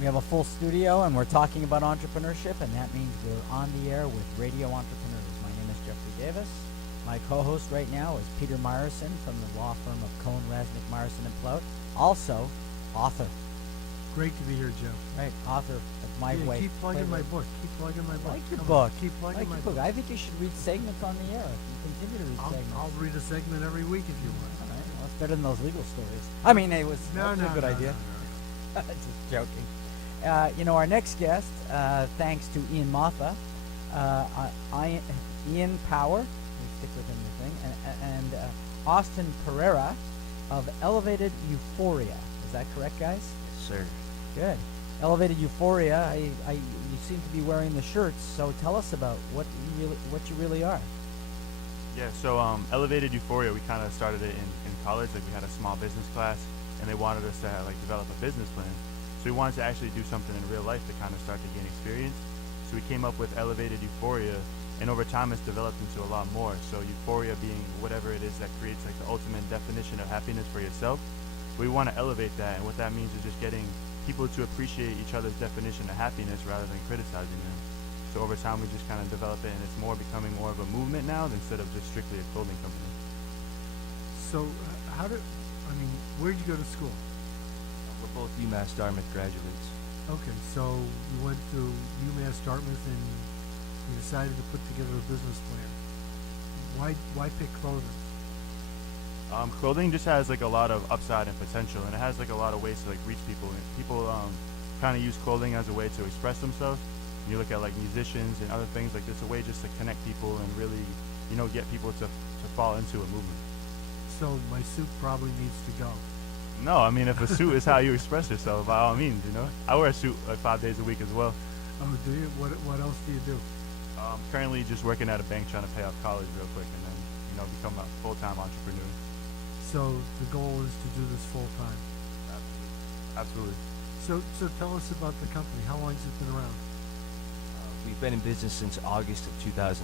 We have a full studio, and we're talking about entrepreneurship, and that means we're on the air with radio entrepreneurs. My name is Jeffrey Davis. My co-host right now is Peter Myerson from the law firm of Cohn, Resnick, Myerson & Plout. Also, author. Great to be here, Jeff. Right, author of My Yeah, Way. keep plugging my book. Keep plugging my book. Like your Come book. on, keep plugging my book. I think you should read segments on the air. You continue to read segments. I'll read a segment every week if you want. All right, well, it's better than those legal stories. I mean, it was No, that's no, a good no, idea. no, no. Just joking. Our next guest, thanks to Ian Motha, Ian Power, we stick with him the thing, and Austin Pereira of Elevated Euphoria. Is that correct, guys? Yes, sir. Good. Elevated Euphoria. You seem to be wearing the shirts. So tell us about what you really are. Yeah, so Elevated Euphoria, we kind of started it in college. Like, we had a small business class, and they wanted us to develop a business plan. So we wanted to actually do something in real life to kind of start to gain experience. So we came up with Elevated Euphoria, and over time it's developed into a lot more. So euphoria being whatever it is that creates like the ultimate definition of happiness for yourself. We want to elevate that, and what that means is just getting people to appreciate each other's definition of happiness rather than criticizing them. So over time we just kind of develop it, and it's more becoming more of a movement now instead of just strictly a clothing company. So, where'd you go to school? We're both UMass Dartmouth graduates. Okay, so you went to UMass Dartmouth and you decided to put together a business plan. Why pick clothing? Clothing just has like a lot of upside and potential, and it has like a lot of ways to like reach people. And people kind of use clothing as a way to express themselves. And you look at like musicians and other things, like it's a way just to connect people and really, get people to fall into a movement. So my suit probably needs to go. No, I mean, if a suit is how you express yourself, by all means, I wear a suit like 5 days a week as well. Oh, do you? What else do you do? Currently just working at a bank trying to pay off college real quick, and then, become a full-time entrepreneur. So the goal is to do this full time. Absolutely. So tell us about the company. How long has it been around? We've been in business since August of 2013.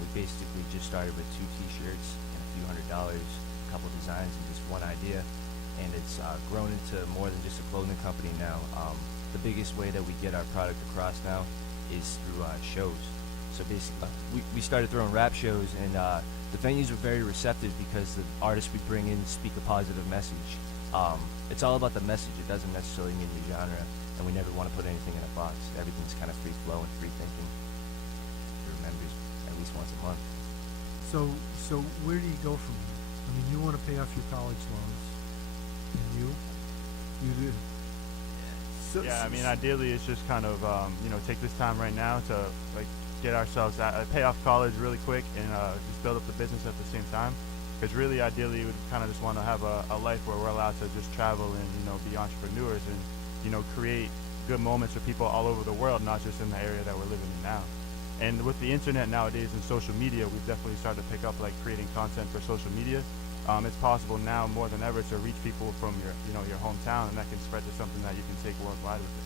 We basically just started with 2 T-shirts and a few $100s, a couple designs, and just one idea. And it's grown into more than just a clothing company now. The biggest way that we get our product across now is through shows. So basically, we started throwing rap shows, and the venues were very receptive because the artists we bring in speak a positive message. It's all about the message. It doesn't necessarily mean the genre, and we never want to put anything in a box. Everything's kind of free flow and free thinking. Your members at least once a month. So where do you go from here? I mean, you want to pay off your college loans, and you do. So, Yeah, I mean, ideally it's just kind of, take this time right now to get ourselves pay off college really quick and just build up the business at the same time. Because really, ideally, we kind of just want to have a life where we're allowed to just travel and, be entrepreneurs and, create good moments for people all over the world, not just in the area that we're living in now. And with the internet nowadays and social media, we've definitely started to pick up creating content for social media. It's possible now more than ever to reach people from your hometown, and that can spread to something that you can take worldwide with it.